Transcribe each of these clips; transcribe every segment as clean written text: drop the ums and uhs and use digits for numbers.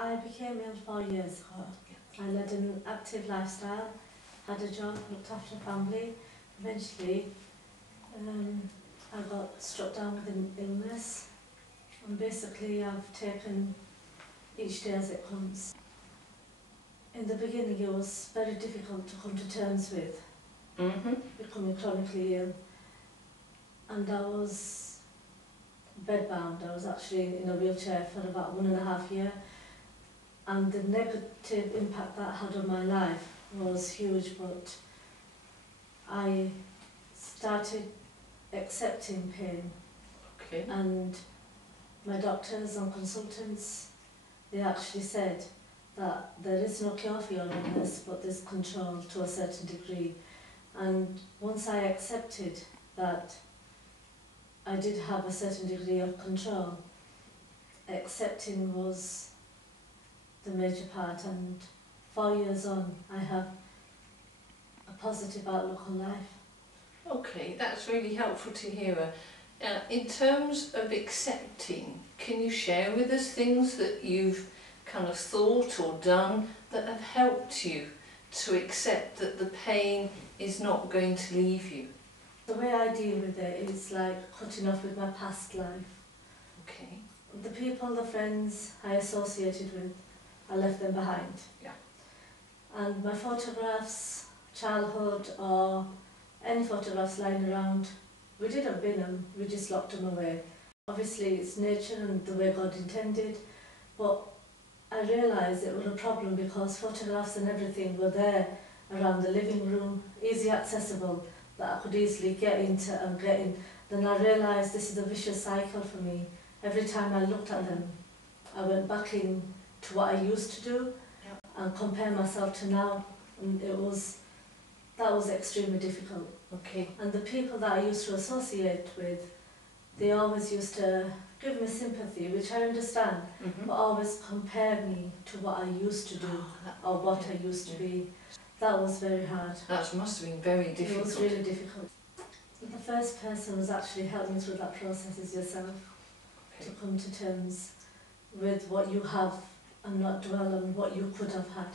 I became ill 4 years ago. I led an active lifestyle, had a job, looked after a family. Eventually, I got struck down with an illness, and basically I've taken each day as it comes. In the beginning it was very difficult to come to terms with becoming chronically ill, and I was bedbound. I was actually in a wheelchair for about 1.5 years, and the negative impact that had on my life was huge, but I started accepting pain. Okay. And my doctors and consultants, they actually said that there is no cure for your illness, but there's control to a certain degree. And once I accepted that I did have a certain degree of control, accepting was the major part, and 4 years on I have a positive outlook on life. Okay, that's really helpful to hear. In terms of accepting, can you share with us things that you've kind of thought or done that have helped you to accept that the pain is not going to leave you? The way I deal with it is like cutting off with my past life. Okay. The people, the friends I associated with, I left them behind. Yeah. And my photographs, childhood, or any photographs lying around, we didn't bin them, we just locked them away. Obviously it's nature and the way God intended, but I realised it was a problem because photographs and everything were there around the living room, easy accessible, that I could easily get into and get in. Then I realised this is a vicious cycle for me. Every time I looked at them, I went back in to what I used to do and compare myself to now, and that was extremely difficult. Okay. And the people that I used to associate with, they always used to give me sympathy, which I understand, but always compare me to what I used to do or what I used to be. That was very hard. That must have been very difficult. It was really difficult. The first person who's actually helped me through that process is yourself, to come to terms with what you have and not dwell on what you could have had.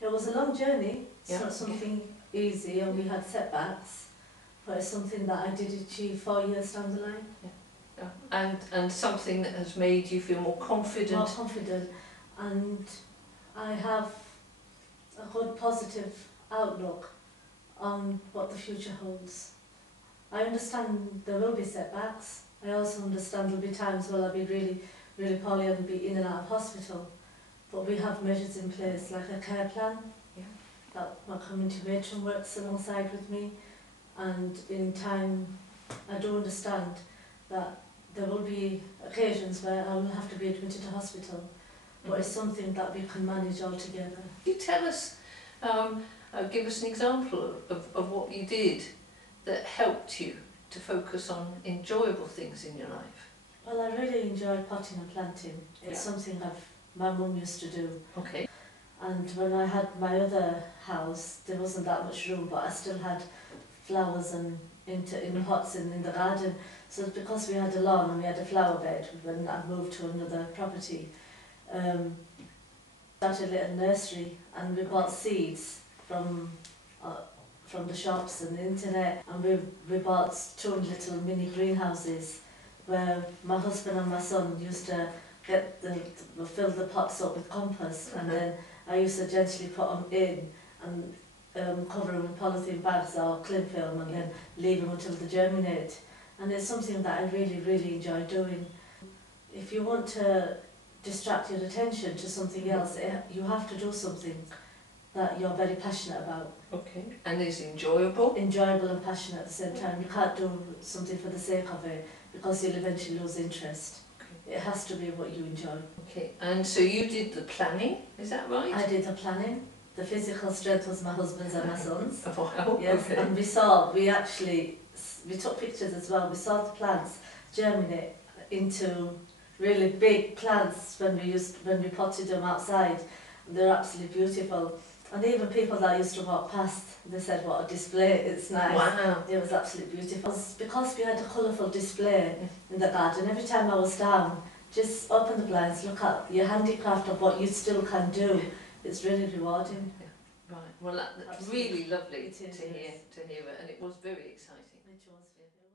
It was a long journey, it's not something easy, and we had setbacks, but it's something that I did achieve 4 years down the line. Yeah. And something that has made you feel more confident. More confident, and I have a good positive outlook on what the future holds. I understand there will be setbacks. I also understand there will be times where I'll be really poorly and be in and out of hospital. But we have measures in place, like a care plan, that my community matron works alongside with me, and in time I do understand that there will be occasions where I will have to be admitted to hospital, but it's something that we can manage all together. Can you tell us, give us an example of what you did that helped you to focus on enjoyable things in your life? Well, I really enjoy potting and planting. It's something my mum used to do. Okay. And when I had my other house, there wasn't that much room, but I still had flowers and in pots in the garden. So because we had a lawn and we had a flower bed, when I moved to another property, started a little nursery, and we bought seeds from the shops and the internet, and we bought 2 little mini greenhouses where my husband and my son used to fill the pots up with compost, and then I used to gently put them in and cover them with polythene bags or cling film, and then leave them until they germinate. And it's something that I really enjoy doing. If you want to distract your attention to something else, you have to do something that you're very passionate about. Okay. And is enjoyable? Enjoyable and passionate at the same time. You can't do something for the sake of it, because you'll eventually lose interest. Okay. It has to be what you enjoy. Okay. And so you did the planning, is that right? I did the planning. The physical strength was my husband's and my son's. Oh, wow. Yes, okay. and we took pictures as well. We saw the plants germinate into really big plants when we potted them outside. They're absolutely beautiful. And even people that used to walk past, they said, what a display, it's nice. Wow. It was absolutely beautiful. Because we had a colourful display in the garden, every time I was down, just open the blinds, look at your handicraft of what you still can do. It's really rewarding. Right, well that's Absolutely. really lovely It is, to hear, yes. and it was very exciting. It was, yeah.